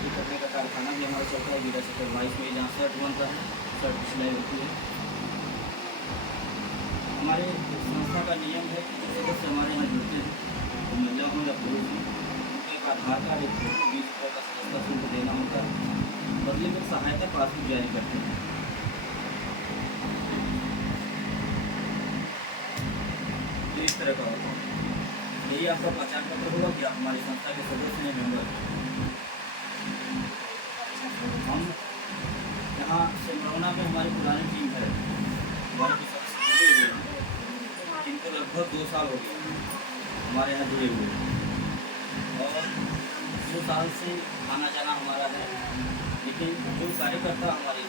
ये कपड़े का कारखाना भी हमारा चलता है वीरा सेक्टर 22 में, जहाँ शर्ट बनता है, शर्ट की सिलाई होती है। हमारे संस्था का नियम है कि जो सदस्य हमारे यहाँ जुड़ते हैं, तो महिला हों या पुरुष हों, उनको एक आधार कार्ड, एक फोटो, 20 रुपये का सदस्यता शुल्क देना होता है। बदले में सहायता पासबुक जारी करते हैं। तो इस तरह का होता है। यही आपका पहचान पत्र होगा कि आप हमारी संस्था के सदस्य हैं, मेंबर। हम यहाँ सिमरौना में हमारी पुरानी टीम है, हमारे कुछ सदस्य जुड़े हुए हैं, जिनको लगभग 2 साल हो गए हमारे यहाँ जुड़े हुए, और 2 साल से आना जाना हमारा है। लेकिन जो कार्यकर्ता हमारे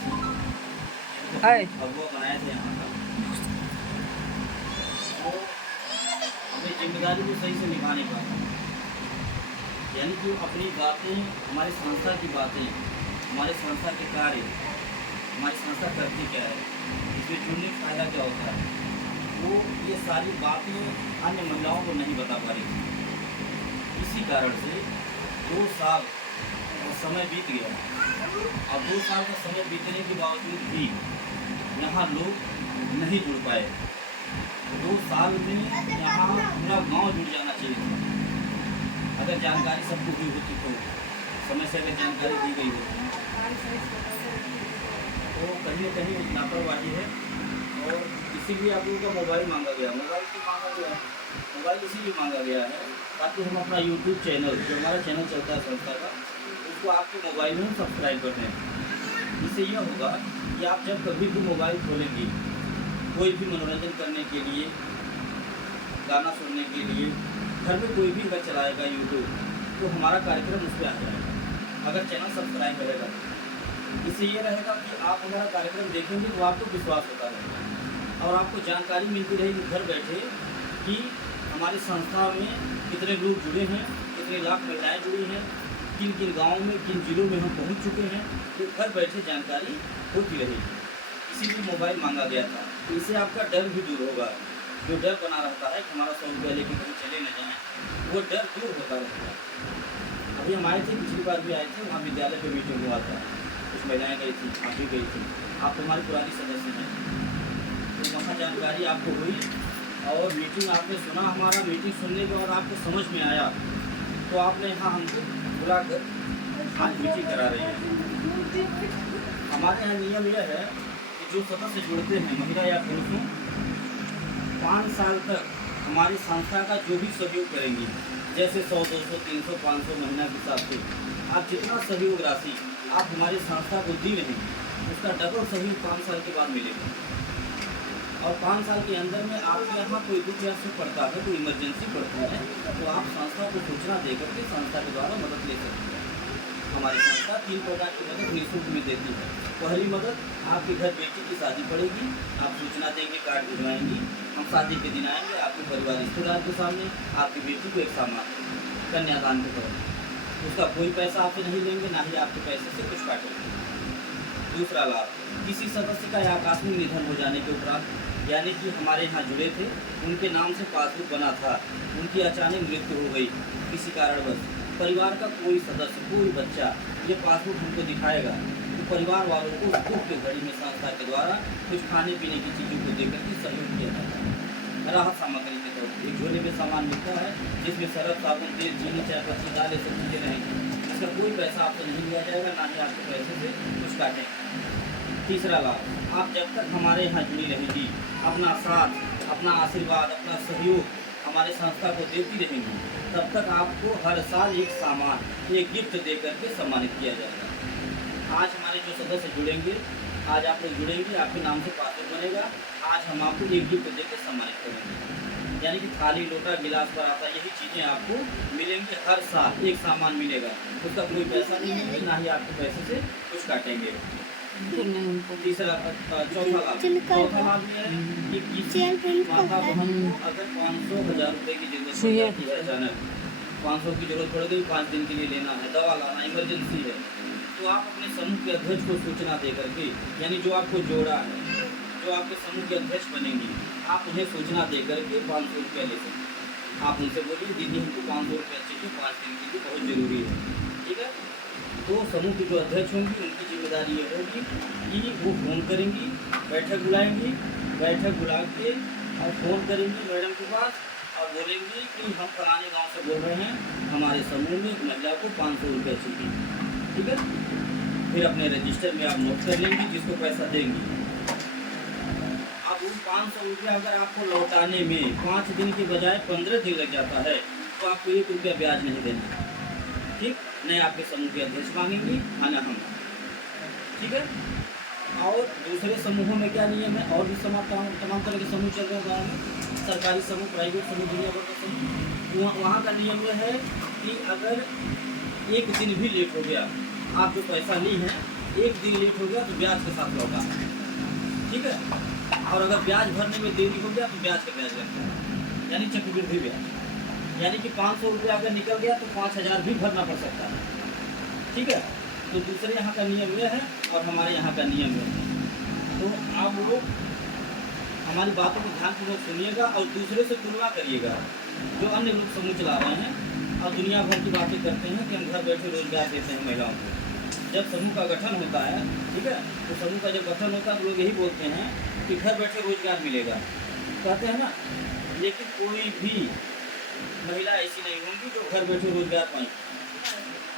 अगुआ बनाए थे यहाँ का, वो अपनी जिम्मेदारी को सही से निभा नहीं पाता। यानी कि अपनी बातें, हमारी संस्था की बातें, हमारे संस्था के कार्य, हमारी संस्था करती क्या है, इसमें जुड़ने का फ़ायदा क्या होता है, वो ये सारी बातें अन्य महिलाओं को नहीं बता पा रही थी। इसी कारण से 2 साल का समय बीत गया, और 2 साल का समय बीतने के बावजूद भी यहाँ लोग नहीं जुड़ पाए। 2 साल में यहाँ पूरा गांव जुड़ जाना चाहिए था। अगर जानकारी सबको हुई होती तो, समय से अगर जानकारी दी गई होती, तो कहीं न कहीं लापरवाही है। और इसीलिए आप लोगों का मोबाइल मांगा गया। मोबाइल क्यों मांगा गया? मोबाइल इसीलिए मांगा गया है ताकि हम अपना यूट्यूब चैनल, जो हमारा चैनल चलता है संस्था का, उसको आपके मोबाइल में सब्सक्राइब कर दें। इससे यह होगा कि आप जब कभी भी मोबाइल खोलेंगे, कोई भी मनोरंजन करने के लिए, गाना सुनने के लिए, घर में कोई भी अगर चलाएगा यूट्यूब, तो हमारा कार्यक्रम उस पर आ जाएगा, अगर चैनल सब्सक्राइब रहेगा। इससे ये रहेगा कि आप हमारा कार्यक्रम देखेंगे तो आपको विश्वास होता रहेगा, और आपको जानकारी मिलती रहेगी घर बैठे कि हमारी संस्था में कितने लोग जुड़े हैं, कितने लाख महिलाएँ जुड़ी हैं, किन किन गाँव में, किन जिलों में हम पहुँच चुके हैं। तो घर बैठे जानकारी होती रहेगी। इसीलिए मोबाइल मांगा गया था। तो इससे आपका डर भी दूर होगा। जो डर बना रहता है कि हमारा 100 रुपया लेके कहीं चले न जाएँ, वो डर दूर होता रहता है। अभी हम आए थे, पिछली बार भी आए थे, वहाँ विद्यालय पे मीटिंग हुआ था, कुछ महिलाएँ गई थी, आप भी गई थी, आप हमारी पुरानी सदस्य हैं। तो वहाँ जानकारी आपको हुई, और मीटिंग आपने सुना। हमारा मीटिंग सुनने के बाद आपको समझ में आया, तो आपने यहाँ हमको बुलाकर आज मीटिंग करा रही है। हमारे यहाँ नियम यह है कि जो सदस्य जुड़ते हैं, महिला या पुरुष हों, 5 साल तक हमारी संस्था का जो भी सहयोग करेंगी, जैसे 100, 200, 300, 500 महीना के हिसाब से, आप जितना सहयोग राशि आप हमारी संस्था को दी रहेंगे, उसका डबल सहयोग 5 साल के बाद मिलेगा। और 5 साल के अंदर में आपके यहाँ कोई दुख या सुख पड़ता है, कोई इमरजेंसी पड़ती है, तो आप संस्था को सूचना देकर के संस्था के द्वारा मदद ले सकते हैं। हमारी संस्था 3 प्रकार की मदद निःशुल्क में देती है। पहली मदद, आपके घर बेटी की शादी पड़ेगी, आप सूचना देंगे, कार्ड भिजवाएंगी, हम शादी के दिन आएंगे, आपके परिवार रिश्तेदार के सामने आपकी बेटी को एक सामान कन्यादान के तौर पर, उसका कोई पैसा आपसे नहीं लेंगे, ना ही आपके पैसे से कुछ काटेंगे। दूसरा लाभ, किसी सदस्य का आकस्मिक निधन हो जाने के उपरांत, यानी कि हमारे यहाँ जुड़े थे, उनके नाम से पासबुक बना था, उनकी अचानक मृत्यु हो गई किसी कारणवश, परिवार का कोई सदस्य, कोई बच्चा ये पासबुक हमको दिखाएगा, तो परिवार वालों को दुख के घड़ी में संस्था के द्वारा कुछ खाने पीने की चीज़ों को देकर के सहयोग किया जाता है। राहत सामग्री के तौर पर एक झोले में सामान मिलता है, जिसमें सरफ, साबुन, तेल, चीनी, चायपत्ती, दालें, सब चीज़ें रहेंगी। इसका कोई पैसा आपसे नहीं लिया जाएगा, ना ही आपके पैसे से कुछ काटेंगे। तीसरा लाभ, आप जब तक हमारे यहाँ जुड़ी रहेंगी, अपना साथ, अपना आशीर्वाद, अपना सहयोग हमारे संस्था को देती रहेंगी, तब तक आपको हर साल एक सामान, एक गिफ्ट दे करके सम्मानित किया जाएगा। आज हमारे जो सदस्य जुड़ेंगे, आज आप लोग जुड़ेंगे, आपके नाम से पासबुक बनेगा, आज हम आपको एक गिफ्ट देकर सम्मानित करेंगे। यानी कि थाली, लोटा, गिलास पर आता, यही चीज़ें आपको मिलेंगी। हर साल एक सामान मिलेगा, उसका कोई पैसा नहीं मिलेगा, ना ही आपके पैसे से कुछ काटेंगे। तीसरा, चौथा लाभ ये है कि किसी माता बहन को अगर 500,000 रुपये की जरूरत पड़ जाती है, अचानक 500 की जरूरत पड़ गई, 5 दिन के लिए लेना है, दवा लाना, इमरजेंसी है, तो आप अपने समूह के अध्यक्ष को सूचना दे करके, यानी जो आपको जोड़ा है, जो आपके समूह के अध्यक्ष बनेंगी, आप उन्हें सूचना दे करके 500 रुपया ले सकते हैं। आप उनसे बोलिए, दीदी हमको 500 रुपया चाहिए, 5 दिन के लिए बहुत ज़रूरी है, ठीक है। तो समूह की जो अध्यक्ष होंगी उनकी जिम्मेदारी ये होगी कि वो फ़ोन करेंगी, बैठक बुलाएंगी, बैठक बुला के और फ़ोन करेंगी मैडम के पास और बोलेंगी कि हम फलाने गांव से बोल रहे हैं, हमारे समूह में एक महिला को 500 रुपये चाहिए, ठीक है। फिर अपने रजिस्टर में आप नोट कर लेंगी जिसको पैसा देंगी। अब उन 500 रुपया अगर आपको लौटाने में 5 दिन के बजाय 15 दिन लग जाता है तो आपको 1 रुपया ब्याज नहीं देना, ठीक। नहीं आपके समूह के अध्यक्ष मांगेंगी, हाँ ना हम, ठीक है। और दूसरे समूहों में क्या नियम है, और भी तमाम तरह के समूह चल रहे हैं गाँव में, सरकारी समूह, प्राइवेट समूह, दुनिया भर के समूह। वहाँ का नियम यह है कि अगर 1 दिन भी लेट हो गया, आप जो पैसा ली हैं 1 दिन लेट हो गया तो ब्याज के साथ लौटा, ठीक है। और अगर ब्याज भरने में देरी हो गया तो ब्याज का ब्याज लगता है, यानी चक्रवृद्धि ब्याज, यानी कि 500 रुपया अगर निकल गया तो 5000 भी भरना पड़ सकता है, ठीक है। तो दूसरे यहाँ का नियम यह है और हमारे यहाँ का नियम यह है। तो आप लोग हमारी बातों को ध्यानपूर्वक सुनिएगा और दूसरे से तुलना करिएगा जो अन्य लोग समूह चला रहे हैं और दुनिया भर की बातें करते हैं कि हम घर बैठे रोजगार देते हैं महिलाओं को। जब समूह का गठन होता है, ठीक है, तो समूह का जब गठन होता है तो लोग यही बोलते हैं कि घर बैठे रोजगार मिलेगा, कहते हैं ना। लेकिन कोई भी महिला ऐसी नहीं होंगी जो घर बैठे रोजगार पाएंगी।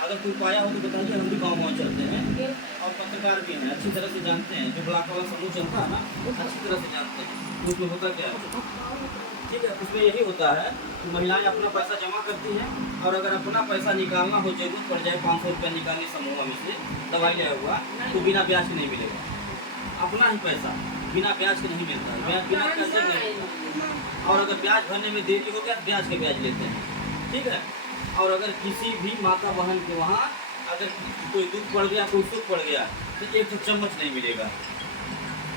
अगर कोई पाया हो तो बताइए, हम भी गाँव चलते हैं और पत्रकार भी हैं, अच्छी तरह से जानते हैं, जो ब्लॉक वाला समूह चलता है ना अच्छी तरह से जानते हैं उसमें होता क्या है, ठीक है। उसमें यही होता है कि महिलाएं अपना पैसा जमा करती हैं और अगर अपना पैसा निकालना हो, जरूरत पड़ जाए 500 रुपया निकालने समूह में से दवाई लिया हुआ, तो बिना ब्याज के नहीं मिलेगा। अपना ही पैसा बिना ब्याज के नहीं मिलता है, बिना ब्याज के नहीं मिलता। और अगर ब्याज भरने में देरी हो गया तो ब्याज के ब्याज लेते हैं, ठीक है। और अगर किसी भी माता बहन के वहाँ अगर कोई दुख पड़ गया, कोई सुख पड़ गया तो 1 चम्मच नहीं मिलेगा,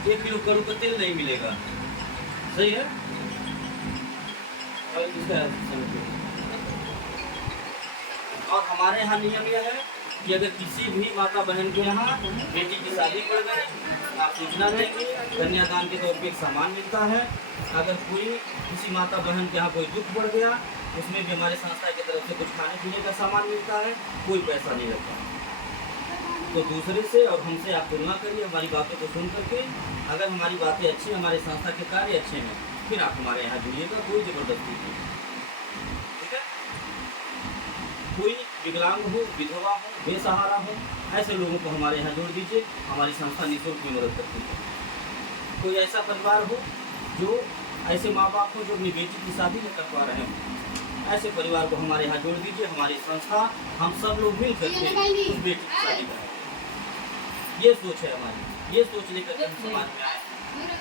1 किलो करू का तेल नहीं मिलेगा, सही है। और हमारे यहाँ नियम यह है कि अगर किसी भी माता बहन के यहाँ बेटी की शादी पड़ गई, आप सूचना देंगे, कन्यादान के तौर पे एक सामान मिलता है। अगर कोई किसी माता बहन के यहाँ कोई दुख पड़ गया, उसमें भी हमारे संस्था की तरफ से कुछ खाने पीने का सामान मिलता है, कोई पैसा नहीं लगता। तो दूसरे से और हमसे आप तुलना करिए, हमारी बातों को सुन करके। अगर हमारी बातें अच्छी, हमारे संस्था के कार्य अच्छे हैं, फिर आप हमारे यहाँ जुड़िएगा, कोई ज़बरदस्ती नहीं, ठीक है। कोई विकलांग हो, विधवा हो, बेसहारा हो, ऐसे लोगों को हमारे यहाँ जोड़ दीजिए, हमारी संस्था निःशुल्क की मदद करती है। कोई ऐसा परिवार हो जो ऐसे माँ बाप हो जो अपनी बेटी की शादी नहीं कर पा रहे हैं, ऐसे परिवार को हमारे यहाँ जोड़ दीजिए। हमारी संस्था हम सब लोग मिल करके उस बेटी की शादी करें, ये सोच है हमारी। ये सोच लेकर के हम समाज में आए हैं,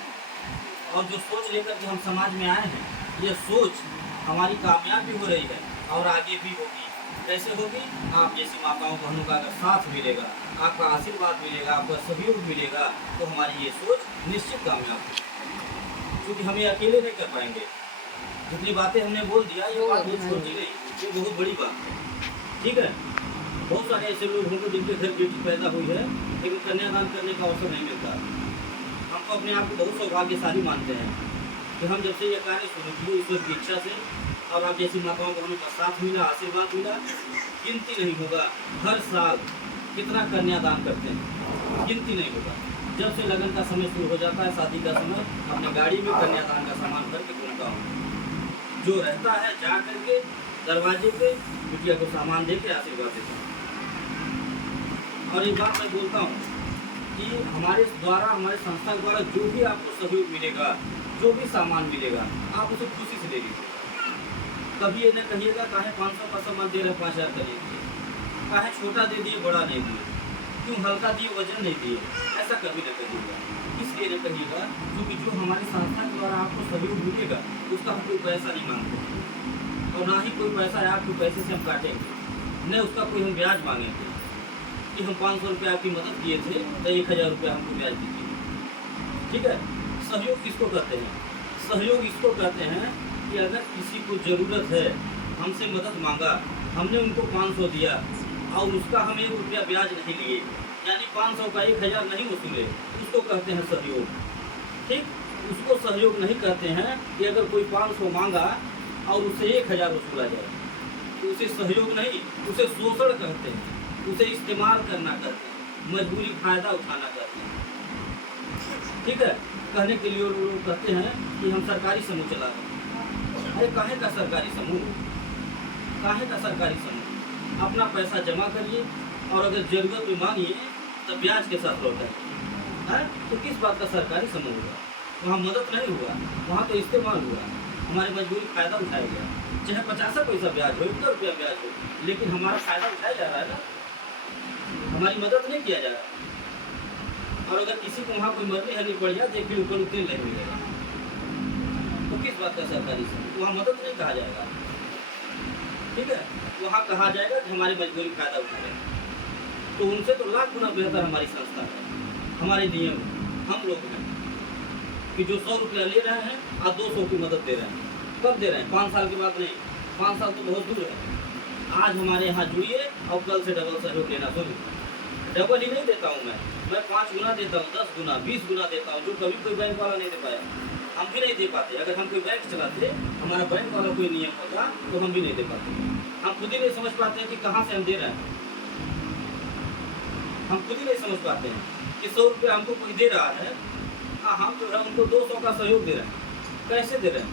और जो सोच लेकर के हम समाज में आए हैं, ये सोच हमारी कामयाब भी हो रही है और आगे भी होगी। कैसे होगी? आप जैसी माताओं बहनों का अगर साथ मिलेगा, आपका आशीर्वाद मिलेगा, आपका सहयोग मिलेगा, तो हमारी ये सोच निश्चित कामयाब होगी। क्योंकि हम ये अकेले नहीं कर पाएंगे। जितनी बातें हमने बोल दिया, ये बात बहुत छोटी नहीं, ये बहुत बड़ी बात है, ठीक है। बहुत सारे ऐसे लोग होंगे जिनके घर बेटी पैदा हुई है लेकिन कन्यादान करने का अवसर नहीं मिलता। हम तो अपने आप को बहुत सौभाग्यशाली मानते हैं कि हम जब से ये कार्य शुरू किए ईश्वर की इच्छा से, और आप जैसी माताओं को हमें साथ मिला, आशीर्वाद मिला, गिनती नहीं होगा। हर साल कितना कन्यादान करते हैं, गिनती नहीं होगा। जब से लगन का समय शुरू हो जाता है, शादी का समय, अपने गाड़ी में कन्यादान का सामान करके घूमता हूँ। जो रहता है जा करके दरवाजे पे बिटिया को सामान दे के आशीर्वाद देता हूँ। और एक बात मैं बोलता हूँ कि हमारे द्वारा, हमारे संस्था द्वारा जो भी आपको सहयोग मिलेगा, जो भी सामान मिलेगा, आप उसे खुशी से ले लीजिए। कभी ये न कहिएगा काहे 500 का सामान दे रहे 5000 का लीजिए, काहे छोटा दे दिए बड़ा नहीं दिए, क्यों हल्का दिए वजन नहीं दिए, ऐसा कभी न कहिएगा। इसलिए न कहिएगा क्योंकि जो हमारी संस्था के द्वारा आपको सहयोग मिलेगा उसका हम कोई पैसा नहीं मांगते, और ना ही कोई पैसा है आपके पैसे से हम काटेंगे, न उसका कोई हम ब्याज मांगेंगे कि हम 500 रुपये आपकी मदद किए थे तो 1000 रुपया हमको ब्याज दीजिए, ठीक है। सहयोग किसको कहते हैं? सहयोग इसको कहते हैं कि अगर किसी को ज़रूरत है, हमसे मदद मांगा, हमने उनको 500 दिया और उसका हम 1 रुपया ब्याज नहीं लिए, यानी 500 का 1000 नहीं वसूले, उसको कहते हैं सहयोग, ठीक। उसको सहयोग नहीं कहते हैं कि अगर कोई 500 मांगा और उससे 1000 वसूला जाए, तो उसे सहयोग नहीं, उसे शोषण कहते हैं। उसे इस्तेमाल करना करते हैं, मजबूरी फ़ायदा उठाना करते हैं। ठीक है, कहने के लिए वो लोग कहते हैं कि हम सरकारी समूह चला रहे हैं। अरे काहे का सरकारी समूह, काहे का सरकारी समूह? अपना पैसा जमा करिए और अगर ज़रूरत में मांगिए तो ब्याज के साथ लौटाइए। है तो किस बात का सरकारी समूह हुआ? वहाँ मदद नहीं हुआ, वहाँ तो इस्तेमाल हुआ, हमारी मजबूरी फ़ायदा उठाया गया। चाहे 50 पैसा ब्याज हो, 1 रुपया ब्याज हो, लेकिन हमारा फ़ायदा उठाया जा रहा है ना, हमारी मदद नहीं किया जा रहा। और अगर किसी को वहाँ कोई मरनी हरनी पड़ जाए तो फिर ऊपर उतने नहीं मिलेगा, तो किस बात का सरकारी समूह? वहाँ मदद नहीं कहा जाएगा। ठीक है, वहाँ कहा जाएगा कि हमारी मजबूरी फ़ायदा उठा रहे हैं। तो उनसे तो लाख गुना बेहतर हमारी संस्था है, हमारे नियम हम लोग हैं कि जो 100 रुपया ले रहे हैं और 200 की मदद दे रहे हैं। कब दे रहे हैं? 5 साल के बाद नहीं, 5 साल तो बहुत दूर है। आज हमारे यहाँ जुड़िए और कल से डबल सहयोग लेना शुरू। डबल ही नहीं देता हूँ मैं 5 गुना देता हूँ, 10 गुना, 20 गुना देता हूँ, जो कभी कोई बैंक वाला नहीं दे पाया। हम भी नहीं दे पाते। अगर हम कोई बैंक चलाते, हमारा बैंक वाला कोई नियम होता तो हम भी नहीं दे पाते। हम खुद ही नहीं समझ पाते हैं कि कहाँ से हम दे रहे हैं। हम खुद ही नहीं समझ पाते हैं कि 100 रुपये हमको कोई दे रहा है, हम जो है उनको 200 का सहयोग दे रहे हैं। कैसे दे रहे हैं?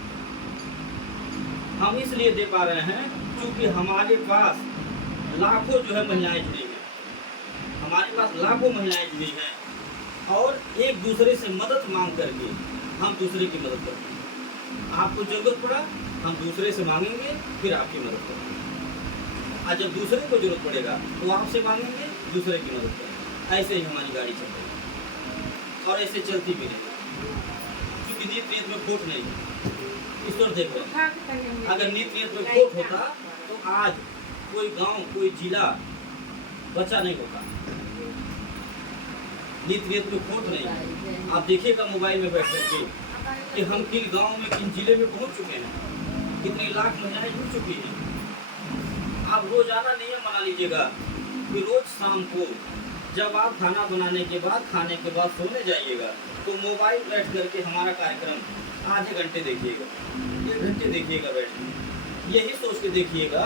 हम इसलिए दे पा रहे हैं क्योंकि हमारे पास लाखों जो है महिलाएं जुड़ी हैं, हमारे पास लाखों महिलाएं जुड़ी हैं और एक दूसरे से मदद मांग करके हम दूसरे की मदद करते हैं। आपको जरूरत पड़ा, हम दूसरे से मांगेंगे, फिर आपकी मदद करेंगे। और जब दूसरे को जरूरत पड़ेगा तो आपसे मांगेंगे, दूसरे की मदद करेंगे। ऐसे ही हमारी गाड़ी चल रही है और ऐसे चलती भी नहीं, क्योंकि नीत नियत में खोट नहीं है। ईश्वर देख रहे हैं, अगर नीत नियत में खोट होता तो आज कोई गांव, कोई जिला बचा नहीं होता। नीत नियत में खोट नहीं। आप देखिएगा मोबाइल में बैठ करके कि हम किन गांव में, किन जिले में पहुंच चुके हैं, कितने लाख महिलाएं जुड़ चुकी हैं। आप रोजाना नियम बना लीजिएगा कि रोज शाम को जब आप खाना बनाने के बाद, खाने के बाद सोने जाइएगा तो मोबाइल बैठ करके हमारा कार्यक्रम आधे घंटे देखिएगा, 1 घंटे देखिएगा बैठ के। यही सोच के देखिएगा।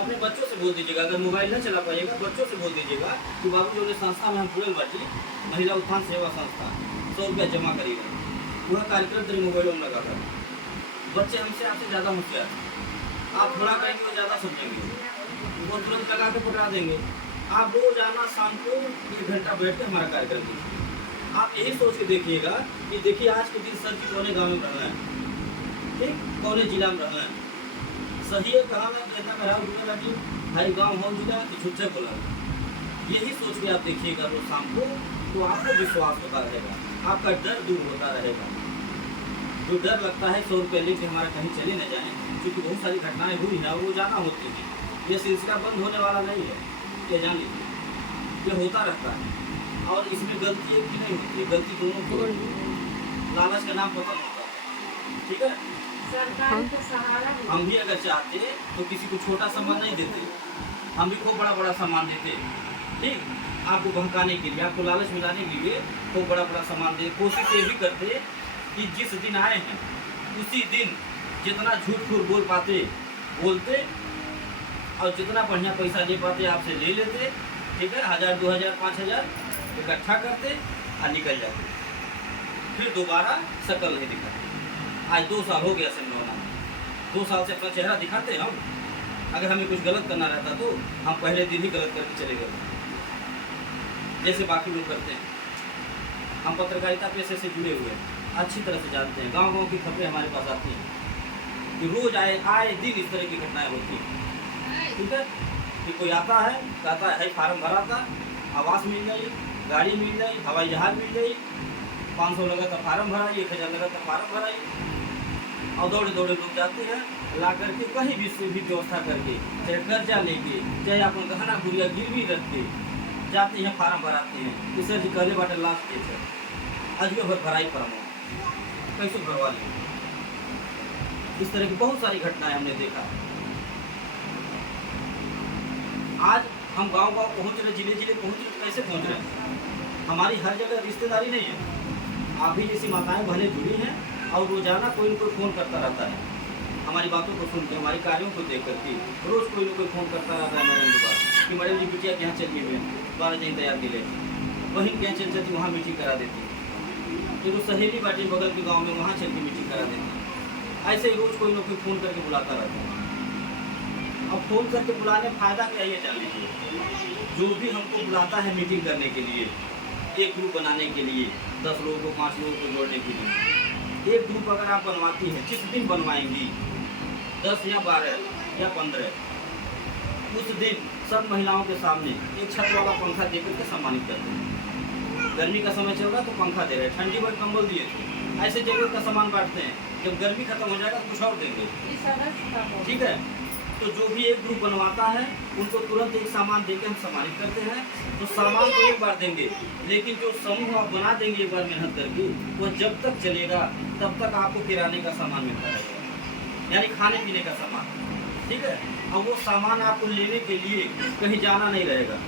अपने बच्चों से बोल दीजिएगा, अगर मोबाइल न चला पाइएगा बच्चों से बोल दीजिएगा कि बाबू जो संस्था में हम पूरे बाटी महिला उत्थान सेवा संस्था 100 रुपया जमा करिएगा, वह कार्यक्रम तेरे मोबाइलों में लगा कर। बच्चे हमसे आपसे ज़्यादा होशियार, आप थोड़ा करेंगे वो ज़्यादा समझेंगे, वो तुरंत लगा के पकड़ा देंगे। आप रोजाना शाम को 1 घंटा बैठ के हमारा कार्यक्रम कीजिए। आप यही सोच के देखिएगा कि देखिए आज के दिन सर जी कौने गाँव में रहना है, ठीक, कौने जिला में रहना है। सही है, कहाँ में कहता मेरा जुड़ा लगी भाई गाँव हो जुड़ा कि छुट्टे बोला। यही सोच के आप देखिएगा रोज शाम को, तो आपको विश्वास होता रहेगा, आपका डर दूर होता रहेगा। जो डर लगता है 100 रुपये लेके हमारा कहीं चले न जाएँ, क्योंकि बहुत सारी घटनाएं हुई हैं और वो जाना होती है। ये सिलसिला बंद होने वाला नहीं है, ये जान लीजिए, ये होता रहता है। और इसमें गलती एक भी नहीं होती है, गलती दोनों को। लालच का नाम पता होता है, ठीक है। सरकार का सहारा हम भी अगर चाहते तो किसी को छोटा सामान नहीं देते, हम भी खूब बड़ा बड़ा सामान देते, ठीक, आपको बहकाने के लिए, आपको लालच मिलाने के लिए खूब बड़ा बड़ा सामान दे। कोशिश ये भी करते कि जिस दिन आए हैं उसी दिन जितना झूठ फूट बोल पाते बोलते, और जितना बढ़िया पैसा ले पाते आपसे ले लेते, ठीक है। 1000, 2000, 5000 इकट्ठा करते और निकल जाते, फिर दोबारा शक्ल नहीं दिखाते। आज 2 साल हो गया सिमरौना में, 2 साल से अपना चेहरा दिखाते हम। अगर हमें कुछ गलत करना रहता तो हम पहले दिन ही गलत करके चले गए, जैसे बाकी लोग करते हैं। हम पत्रकारिता पेशे से जुड़े हुए हैं, अच्छी तरह से जानते हैं। गांव-गांव की खबरें हमारे पास आती हैं कि रोज आए दिन इस तरह की घटनाएं होती हैं, ठीक है। कि कोई आता है, कहता है फार्म भरा था, आवास मिल गई, गाड़ी मिल गई, हवाई जहाज मिल गई, 500 लगा था फार्म भराई, 1000 लगा था फार्म भराई, और दौड़े दौड़े लोग जाते हैं, ला करके कहीं भी से भी व्यवस्था करके, चाहे कर्जा लेके, चाहे अपन गहना गुड़िया गिरवी रख के जाते हैं, फार्म भराते हैं कि सर जी कहले बाटे लास्ट डेट है, अजयो भर भराई फार्म कैसे भरवा लें। इस तरह की बहुत सारी घटनाएं हमने देखा। आज हम गांव-गांव पहुंच रहे, जिले-जिले पहुंच रहे, तो कैसे पहुंच रहे हैं? हमारी हर जगह रिश्तेदारी नहीं है। आप भी जैसी माताएं बहनें जुड़ी हैं और रोजाना कोई न कोई फ़ोन करता रहता है हमारी बातों को सुन के, हमारे कार्यों को देख करके रोज़ कोई ना कोई फ़ोन करता रहता है मैडम के पास कि मैडम जी बिटिया के यहाँ चलिए हुए 12 दिन तैयार मिले, बहन के यहाँ चल चलती वहाँ मीटिंग करा देती, फिर वो सहेली बाटी बगल के गाँव में वहाँ चल के मीटिंग करा देती। ऐसे ही रोज़ कोई ना कोई फ़ोन करके बुलाता रहता है। अब फ़ोन करके बुलाने फ़ायदा क्या ये जान लीजिए, जो भी हमको बुलाता है मीटिंग करने के लिए, एक ग्रुप बनाने के लिए, 10 लोगों को 5 लोगों को जोड़ने के लिए, एक ग्रुप अगर आप बनवाती है, जिस दिन बनवाएंगी 10 या 12 या 15, उस दिन सब महिलाओं के सामने एक छत वाला पंखा देकर के सम्मानित करते हैं। गर्मी का समय चल रहा है तो पंखा दे रहे हैं, ठंडी में कंबल दिए थे, ऐसे जरूरत का सामान बांटते हैं। जब गर्मी खत्म हो जाएगा तो कुछ और देंगे, ठीक है। तो जो भी एक ग्रुप बनवाता है उनको तुरंत एक सामान देकर हम सम्मानित करते हैं। तो सामान तो एक बार देंगे, लेकिन जो समूह आप बना देंगे एक बार मेहनत करके, वो जब तक चलेगा तब तक आपको किराने का सामान मिलता रहेगा, यानी खाने पीने का सामान, ठीक है। अब वो सामान आपको लेने के लिए कहीं जाना नहीं रहेगा।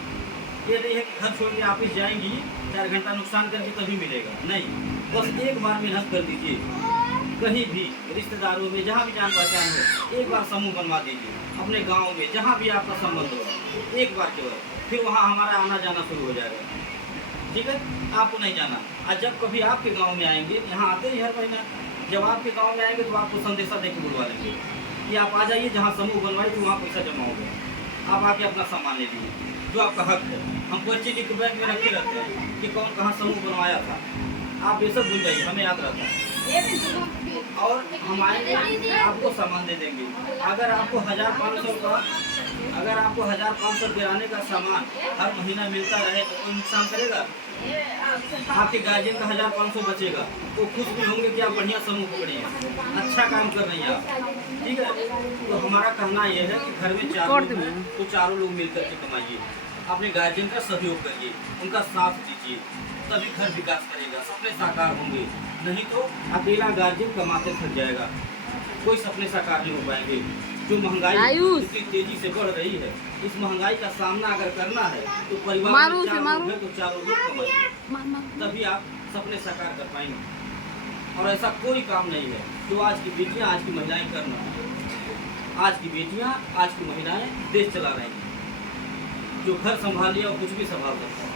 ये नहीं है कि घर छोड़ के ऑफिस जाएंगी 4 घंटा नुकसान करके तभी मिलेगा, नहीं। बस एक बार मेहनत कर दीजिए, कहीं भी रिश्तेदारों में जहाँ भी जान पहचान हो, एक बार समूह बनवा दीजिए। अपने गांव में जहाँ भी आपका संबंध हो, एक बार केवल, फिर वहाँ हमारा आना जाना शुरू हो जाएगा, ठीक है। आपको नहीं जाना। आज जब कभी आपके गांव में आएंगे, यहाँ आते ही हर महीना, जब आपके गांव में आएंगे तो आपको संदेशा दे के बुलवा लेंगे कि आप आ जाइए, जहाँ समूह बनवाई तो वहाँ पैसा जमा हो गया, आप आके अपना सामान ले लीजिए, जो आपका हक है। हम पर्ची लिख के बैंक में रखे रहते हैं कि कौन कहाँ समूह बनवाया था, आप ये सब भूल जाइए, हमें याद रहता है। और हम आएंगे आपको सामान दे देंगे। अगर आपको 1500 का, अगर आपको 1500 किराने का सामान हर महीना मिलता रहे तो कोई नुकसान करेगा? आपके गार्जियन का 1500 बचेगा तो खुश भी होंगे कि आप बढ़िया समूह पकड़ी हैं, अच्छा काम कर रही हैं आप, ठीक है। तो हमारा कहना यह है कि घर में 4 लोग हैं तो चारों लोग मिलकर के कमाइए, अपने गार्जियन का सहयोग करिए, उनका साथ दीजिए, तभी घर विकास करेगा, सपने साकार होंगे। नहीं तो अकेला गार्जियन कमाते थक जाएगा, कोई सपने साकार नहीं हो पाएंगे। जो महंगाई इतनी तेजी से बढ़ रही है, इस महंगाई का सामना अगर करना है तो परिवार में 4 लोग हैं तो चारों लोग कमाएंगे, तभी आप सपने साकार कर पाएंगे। और ऐसा कोई काम नहीं है जो आज की बेटियां, आज की महिलाएं करना। आज की बेटियां, आज की महिलाएं देश चला रही हैं, जो घर संभाल लिया और कुछ भी संभाल सकता है।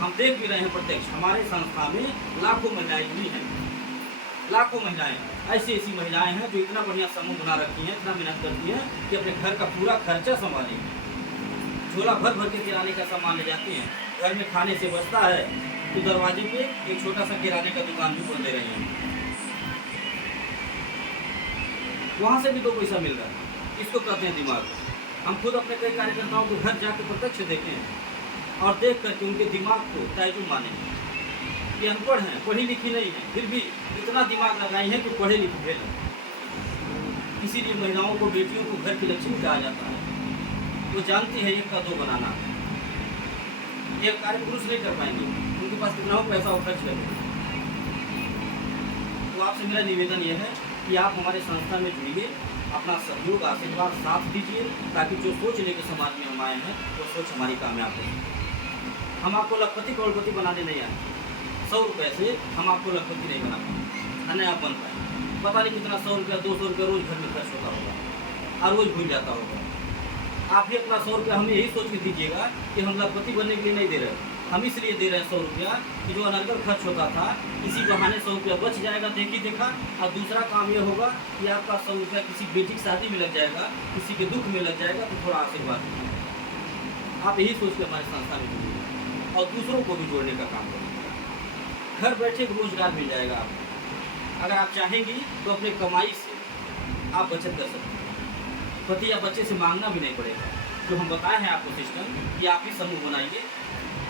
हम देख भी रहे हैं प्रत्यक्ष, हमारे संस्था में लाखों महिलाएं जुड़ी हैं, लाखों महिलाएं, ऐसी ऐसी महिलाएं हैं जो इतना बढ़िया समूह बना रखी हैं, इतना मेहनत करती हैं कि अपने घर का पूरा खर्चा संभालेंगी। झोला भर भर के किराने का सामान ले जाती हैं, घर में खाने से बचता है तो दरवाजे पे एक छोटा सा किराने का दुकान भी खोल दे रही हैं, वहाँ से भी 2 पैसा मिल रहा है। इसको कहते हैं दिमाग। हम खुद अपने कई कार्यकर्ताओं के घर जाकर प्रत्यक्ष देखें और देख करके उनके दिमाग को ताजुब माने कि अनपढ़ हैं, पढ़ी लिखी नहीं है, फिर भी इतना दिमाग लगाई है कि पढ़े लिखे हैं। इसीलिए महिलाओं को, बेटियों को घर की लक्ष्मी कहा जाता है। वो जानती है 1 का 2 बनाना, ये कार्य पुरुष नहीं कर पाएंगे, उनके पास कितना हो पैसा वो खर्च करेंगे। तो आपसे मेरा निवेदन यह है कि आप हमारे संस्था में जुड़िए, अपना सहयोग, आशीर्वाद, साथ दीजिए, ताकि जो सोच लेकर समाज में हम आए हैं वो सोच हमारी कामयाब हो। हम आपको लखपति करोड़पति बनाने नहीं आए, 100 रुपये से हम आपको लखपति नहीं बना पाए, न आप बन पाए। पता नहीं कितना 100 रुपया 200 रुपया रोज़ घर में खर्च होता होगा और रोज़ भूल जाता होगा। आप भी अपना 100 रुपया हमें यही सोच के दीजिएगा कि हम लखपति बनने के लिए नहीं दे रहे, हम इसलिए दे रहे हैं 100 रुपया कि जो अनर्गल खर्च होता था इसी बहाने 100 रुपया बच जाएगा, देखी देखा। और दूसरा काम ये होगा कि आपका 100 रुपया किसी बेटी की शादी में लग जाएगा, किसी के दुख में लग जाएगा, तो थोड़ा आशीर्वाद दीजिए। आप यही सोच के हमारे संस्था में जुड़िए और दूसरों को भी जोड़ने का काम करें। घर बैठे रोजगार मिल जाएगा आपको। अगर आप चाहेंगी तो अपने कमाई से आप बचत कर सकते हैं, पति या बच्चे से मांगना भी नहीं पड़ेगा। जो हम बताए हैं आपको सिस्टम कि आप ही समूह बनाइए,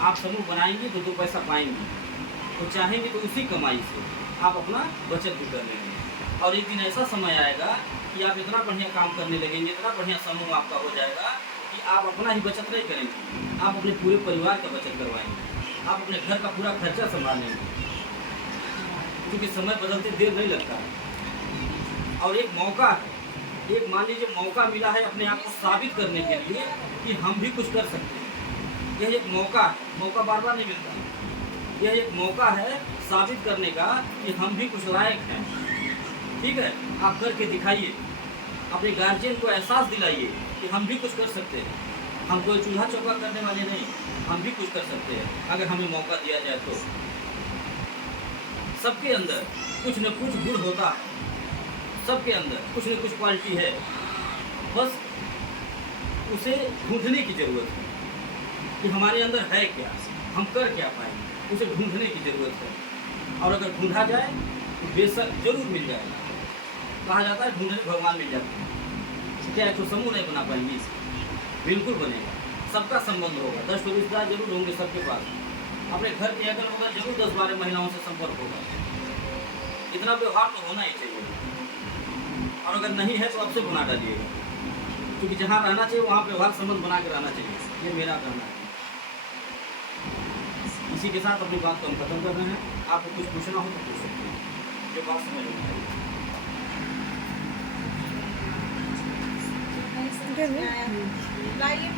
आप समूह बनाएंगे तो 2 पैसा पाएंगे, तो चाहेंगे तो उसी कमाई से आप अपना बचत भी कर लेंगे। और एक दिन ऐसा समय आएगा कि आप इतना बढ़िया काम करने लगेंगे, इतना बढ़िया समूह आपका हो जाएगा कि आप अपना ही बचत नहीं करेंगे, आप अपने पूरे परिवार का बचत करवाएंगे, आप अपने घर का पूरा खर्चा संभालेंगे, क्योंकि समय बदलते देर नहीं लगता है। और एक मौका है, एक मान लीजिए मौका मिला है अपने आप को साबित करने के लिए कि हम भी कुछ कर सकते हैं। यह एक मौका है, मौका बार बार नहीं मिलता। यह एक मौका है साबित करने का कि हम भी कुछ लायक हैं, ठीक है, आप करके दिखाइए, अपने गार्जियन को एहसास दिलाइए कि हम भी कुछ कर सकते हैं। हम कोई चूल्हा चौका करने वाले नहीं, हम भी कुछ कर सकते हैं अगर हमें मौका दिया जाए तो। सबके अंदर कुछ न कुछ गुण होता है, सबके अंदर कुछ न कुछ क्वालिटी है, बस उसे ढूंढने की ज़रूरत है कि हमारे अंदर है क्या, हम कर क्या पाएंगे, उसे ढूंढने की ज़रूरत है। और अगर ढूंढा जाए तो बेशक जरूर मिल जाएगा। कहा जाता है ढूंढने भगवान मिल जाते हैं। क्या एक समूह नहीं बना पाएंगे? बिल्कुल बनेगा, सबका संबंध होगा, 10 रिश्तेदार जरूर होंगे सबके पास। अपने घर के अगर होगा जरूर 10-12 महिलाओं से संपर्क होगा। इतना व्यवहार तो होना ही चाहिए। और अगर नहीं है तो अब से बना डालिएगा, क्योंकि जहाँ रहना चाहिए वहाँ व्यवहार संबंध बना के रहना चाहिए। ये मेरा कहना है। इसी के साथ अपनी बात को हम खत्म कर रहे हैं। आपको कुछ पूछना हो तो पूछ सकते हैं, जो बात समझ में आई। लाइए